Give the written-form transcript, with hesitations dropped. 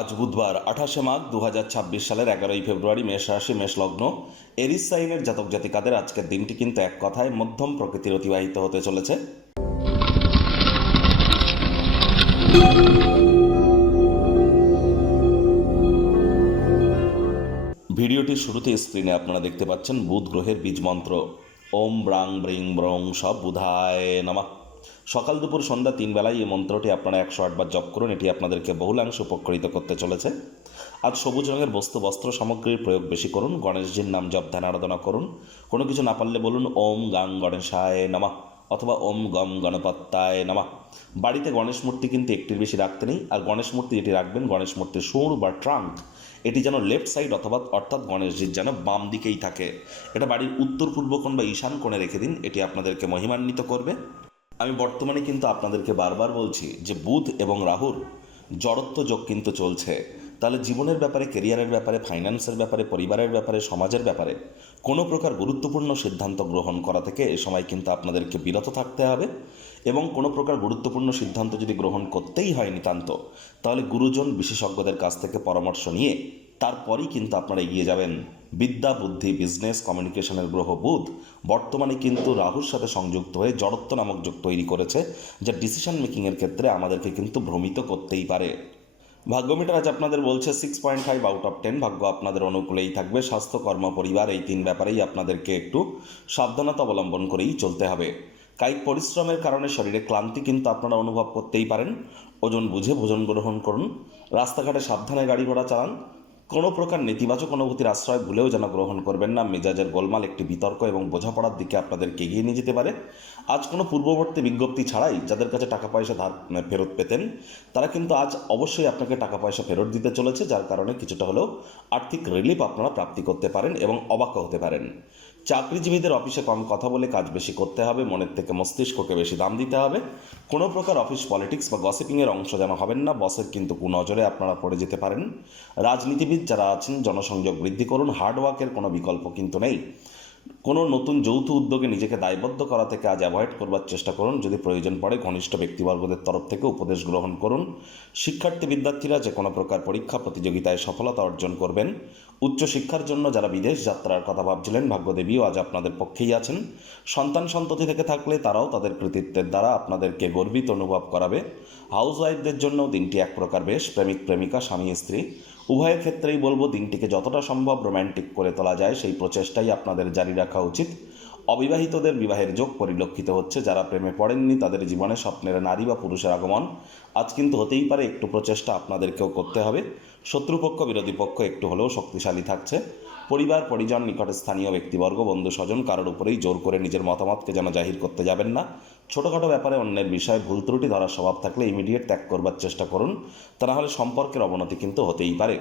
আজ বুধবার 28 মাঘ 2026 সালের 11 ফেব্রুয়ারি মেষ রাশি মেষ লগ্ন এরিস সাইনের জাতক জাতিকাদের আজকের দিনটি কিন্তু এক কথায় মধ্যম প্রকৃতির অতিবাহিত হতে চলেছে। ভিডিওটির শুরুতে স্ক্রিনে আপনারা দেখতে পাচ্ছেন বুধ গ্রহের বীজ মন্ত্র ওম ব্রাং ব্রিং ব্রং সব বুধায় নমঃ। সকাল দুপুর সন্ধ্যা 3 বেলায় এই মন্ত্রটি আপনারা 108 বার জপ করুন। এটি আপনাদেরকে বহুলাংশ উপকৃত করতে চলেছে। আজ সবুজ রঙের বস্তু বস্ত্র সামগ্রীর প্রয়োগ বেশি করুন। গণেশজির নাম জপ ধ্যান আরাধনা করুন। কোনো কিছু না পারলে বলুন ওম গাং গণেশায় নমঃ অথবা ওম গম গণপত্তায় নমঃ। বাড়িতে গণেশ মূর্তি কিন্তু একটির বেশি রাখতে নেই। আর গণেশ মূর্তি যেটি রাখবেন, গণেশ মূর্তির সুর বা ট্রাঙ্ক এটি যেন লেফট সাইড অর্থাৎ গণেশজির যেন বাম দিকেই থাকে। এটা বাড়ির উত্তর পূর্ব কোণ বা ঈশান কোণে রেখে দিন। এটি আপনাদেরকে মহিমান্বিত করবে। আমি বর্তমানে কিন্তু আপনাদেরকে বারবার বলছি যে বুধ এবং রাহুর জড়ত্ব যোগ কিন্তু চলছে। তাহলে জীবনের ব্যাপারে, কেরিয়ারের ব্যাপারে, ফাইন্যান্সের ব্যাপারে, পরিবারের ব্যাপারে, সমাজের ব্যাপারে কোনো প্রকার গুরুত্বপূর্ণ সিদ্ধান্ত গ্রহণ করা থেকে এ সময় কিন্তু আপনাদেরকে বিরত থাকতে হবে। এবং কোনো প্রকার গুরুত্বপূর্ণ সিদ্ধান্ত যদি গ্রহণ করতেই হয় নিতান্ত, তাহলে গুরুজন বিশেষজ্ঞদের কাছ থেকে পরামর্শ নিয়ে তারপরই কিন্তু আপনারা এগিয়ে যাবেন। বিদ্যা, বুদ্ধি, বিজনেস, কমিউনিকেশনের গ্রহ বুধ বর্তমানে কিন্তু রাহুর সাথে সংযুক্ত হয়ে জড়ত্ব নামক যোগ তৈরি করেছে, যা ডিসিশন মেকিংয়ের ক্ষেত্রে আমাদেরকে কিন্তু ভ্রমিত করতেই পারে। ভাগ্যমিটার আজ আপনাদের বলছে 6.5 আউট অফ 10। ভাগ্য আপনাদের অনুকূলেই থাকবে। স্বাস্থ্য, কর্ম, পরিবার এই 3 ব্যাপারেই আপনাদেরকে একটু সাবধানতা অবলম্বন করেই চলতে হবে। কায়িক পরিশ্রমের কারণে শরীরে ক্লান্তি কিন্তু আপনারা অনুভব করতেই পারেন। ওজন বুঝে ভোজন গ্রহণ করুন। রাস্তাঘাটে সাবধানে গাড়ি ঘোড়া চালান। কোনো প্রকার নেতিবাচক অনুভূতির আশ্রয় ভুলেও যেন গ্রহণ করবেন না। মেজাজের গোলমাল একটি বিতর্ক এবং বোঝাপড়ার দিকে আপনাদেরকে এগিয়ে নিয়ে যেতে পারে। আজ কোনো পূর্ববর্তী বিজ্ঞপ্তি ছাড়াই যাদের কাছে টাকা পয়সা ধার ফেরত পেতেন, তারা কিন্তু আজ অবশ্যই আপনাকে টাকা পয়সা ফেরত দিতে চলেছে, যার কারণে কিছুটা হলেও আর্থিক রিলিফ আপনারা প্রাপ্তি করতে পারেন এবং অবাক হতে পারেন। চাকরিজীবীদের অফিসে কম কথা বলে কাজ বেশি করতে হবে। মনের থেকে মস্তিষ্ককে বেশি দাম দিতে হবে। কোনো প্রকার অফিস পলিটিক্স বা গসিপিংয়ের অংশ যেন হবেন না। বসের কিন্তু কুনজরে আপনারা পড়ে যেতে পারেন। রাজনীতিবিদ যারা আছেন, জনসংযোগ বৃদ্ধি করুন। হার্ডওয়ার্কের কোনো বিকল্প কিন্তু নেই। কোনো নতুন যৌথ উদ্যোগে নিজেকে দায়বদ্ধ করা থেকে আজ অ্যাভয়েড করবার চেষ্টা করুন। যদি প্রয়োজন পড়ে ঘনিষ্ঠ ব্যক্তিবর্গদের তরফ থেকে উপদেশ গ্রহণ করুন। শিক্ষার্থী বিদ্যার্থীরা যে কোনো প্রকার পরীক্ষা প্রতিযোগিতায় সফলতা অর্জন করবেন। উচ্চশিক্ষার জন্য যারা বিদেশ যাত্রার কথা ভাবছিলেন, ভাগ্যদেবীও আজ আপনাদের পক্ষেই আছেন। সন্তান সন্ততি থেকে থাকলে তারাও তাদের কৃতিত্বের দ্বারা আপনাদেরকে গর্বিত অনুভব করাবে। হাউসওয়াইফদের জন্য দিনটি এক প্রকার বেশ। প্রেমিক প্রেমিকা, স্বামী স্ত্রী উভয়ের ক্ষেত্রেই বলবো দিনটিকে যতটা সম্ভব রোম্যান্টিক করে তোলা যায় সেই প্রচেষ্টাই আপনাদের জারি রাখা উচিত। অবিবাহিতদের বিবাহের যোগ পরিলক্ষিত হচ্ছে। যারা প্রেমে পড়েননি তাদের জীবনে স্বপ্নের নারী বা পুরুষের আগমন আজ কিন্তু হতেই পারে। একটু প্রচেষ্টা আপনাদেরকেও করতে হবে। শত্রুপক্ষ বিরোধী পক্ষ একটু হলেও শক্তিশালী থাকছে। পরিবার পরিজন, নিকটে স্থানীয় ব্যক্তিবর্গ, বন্ধু স্বজন কারোর উপরেই জোর করে নিজের মতামতকে যেন জাহির করতে যাবেন না। ছোটোখাটো ব্যাপারে অন্যের বিষয়ে ভুল ত্রুটি ধরার স্বভাব থাকলে ইমিডিয়েট ত্যাগ করবার চেষ্টা করুন। তা না হলে সম্পর্কের অবনতি কিন্তু হতেই পারে।